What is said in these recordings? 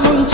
no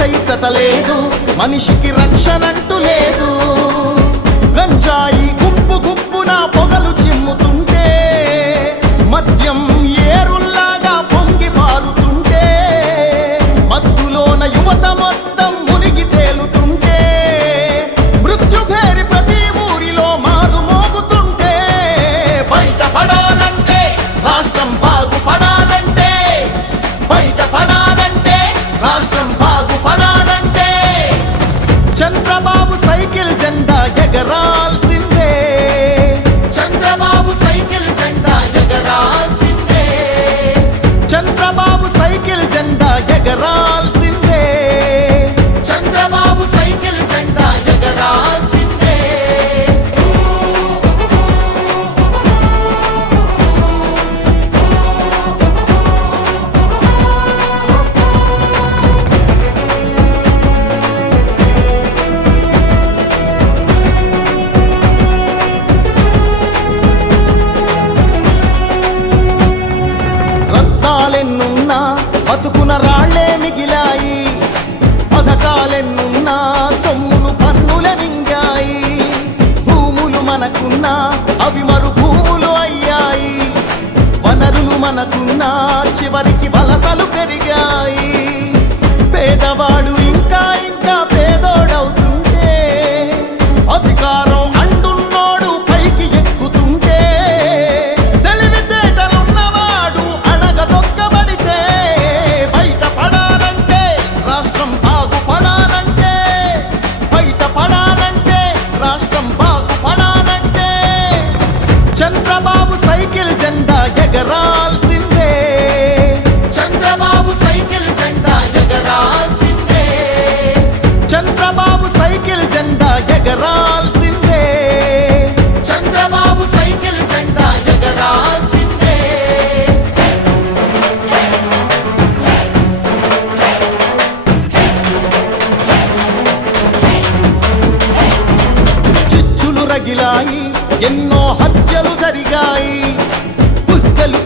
చెయ్యి చటలేదు మనిషికి రక్షణంటూ లేదు. గంజాయి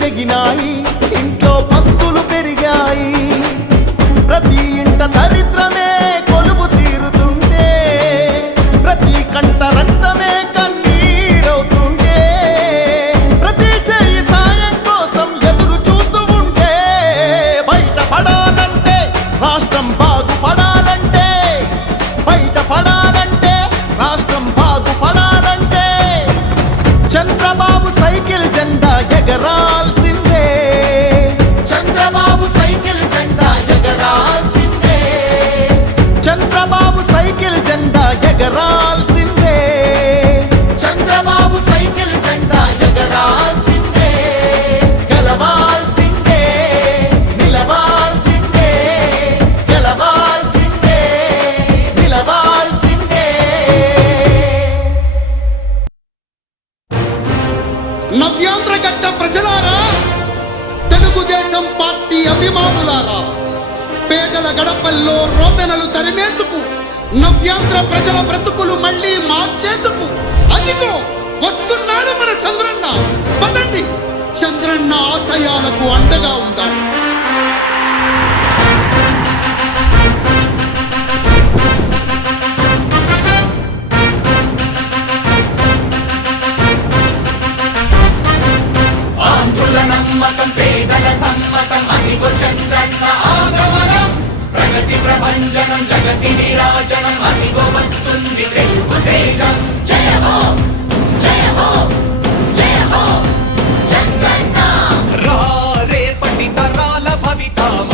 తెగినాయి ఇంట్లో పస్తులు పెరిగాయి. ప్రతి ఇంట దరిద్రమే జగతి ప్రభంజనం జగతి విరాజనం అదిగో వస్తుంది తెలుగు తేజం. జయ హో! జయ హో! జయ హో! జగన్నా రేపటి తరాల భవితామ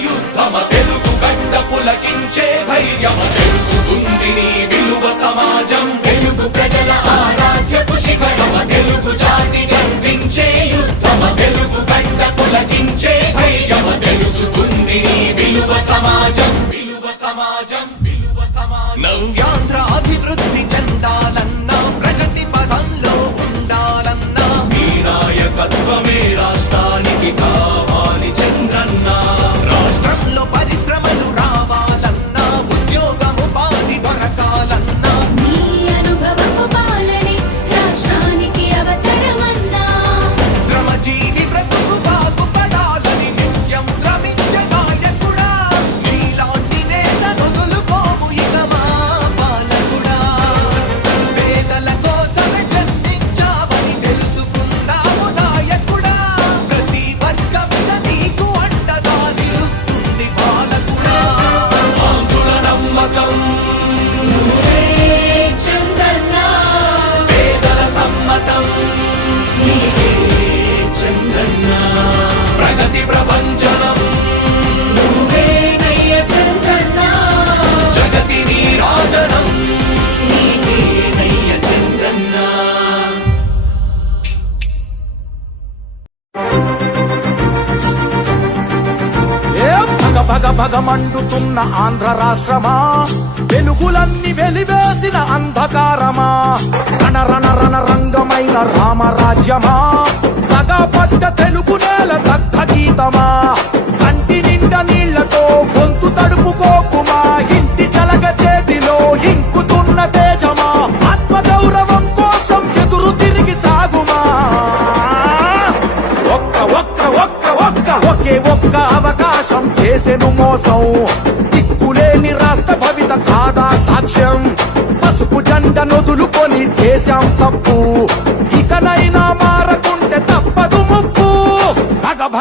సమాజం విలువ సమాజం. నవ్యాంధ్ర అభివృద్ధి భగమండుతున్న ఆంధ్ర రాష్ట్రమా? వెలుగులన్నీ వెలివేసిన అంధకారమా? రణరణ రణరంగమైన రామరాజ్యమా? తగపడ్డ తెలుగు నేల దగ్గ గీతమా?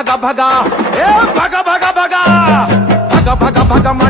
భగ భగ భగ భగ భగ. భగ భగ భగ భగ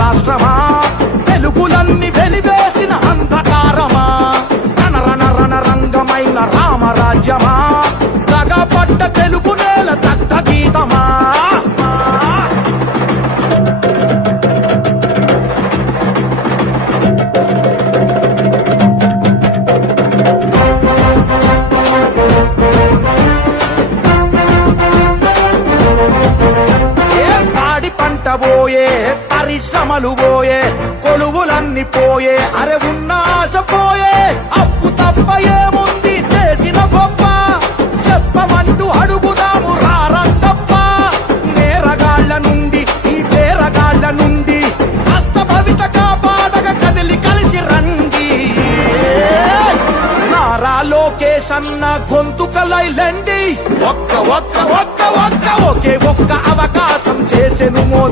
అన్న గొంతుకలైలండి ఒక్క ఒక్క ఒక్క ఒక్క ఒకే ఒక్క అవకాశం చేసెను